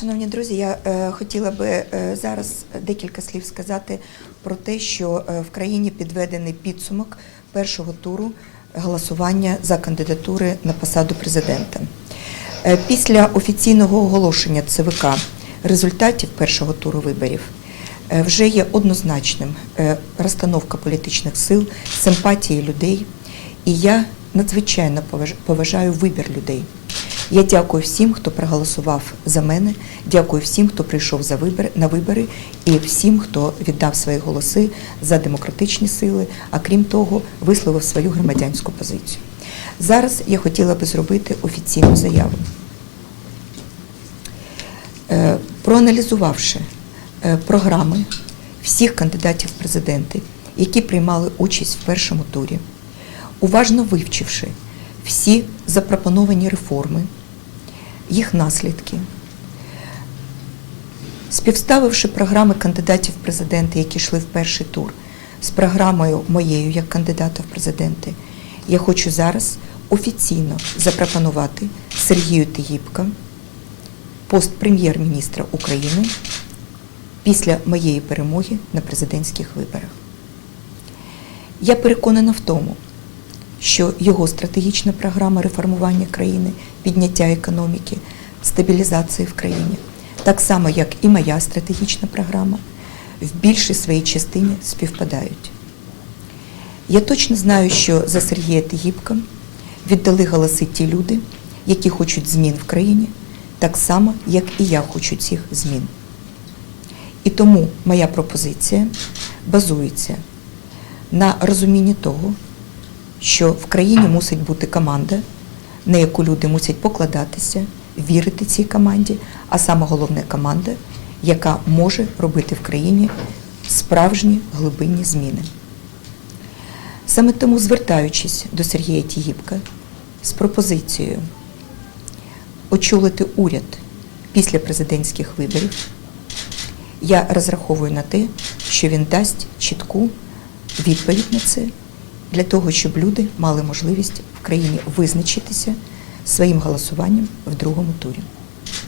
Шановні друзі, я е, хотіла би е, зараз декілька слів сказати про те, що е, в країні підведений підсумок першого туру голосування за кандидатури на посаду президента. Після офіційного оголошення ЦВК результатів першого туру виборів вже є однозначним розстановка політичних сил, симпатії людей. І я надзвичайно поважаю вибір людей. Я дякую всім, хто проголосував за мене. Дякую всім, хто прийшов за вибори на вибори, і всім, хто віддав свої голоси за демократичні сили, а крім того, висловив свою громадянську позицію. Зараз я хотіла би зробити офіційну заяву. Е, Проаналізувавши е, програми всіх кандидатів в президенти, які приймали участь в першому турі, уважно вивчивши всі запропоновані реформи, їх наслідки, співставивши програми кандидатів в президенти, які йшли в перший тур, з програмою моєю як кандидата в президенти, я хочу зараз офіційно запропонувати Сергію Тигіпка пост прем'єр-міністра України після моєї перемоги на президентських виборах. Я переконана в тому, що його стратегічна програма реформування країни, підняття економіки, стабілізації в країні, так само як і моя стратегічна програма, в більшій своїй частині співпадають. Я точно знаю, що за Сергія Тигіпка віддали голоси ті люди, які хочуть змін в країні, так само, як і я хочу цих змін. І тому моя пропозиція базується на розумінні того, що в країні мусить бути команда, на яку люди мусять покладатися, вірити цій команді, а саме головне команда, яка може робити в країні справжні глибинні зміни. Саме тому, звертаючись до Сергія Тігіпка з пропозицією очолити уряд після президентських виборів, я розраховую на те, що він дасть чітку відповідь на це для того, щоб люди мали можливість в країні визначитися своїм голосуванням в другому турі.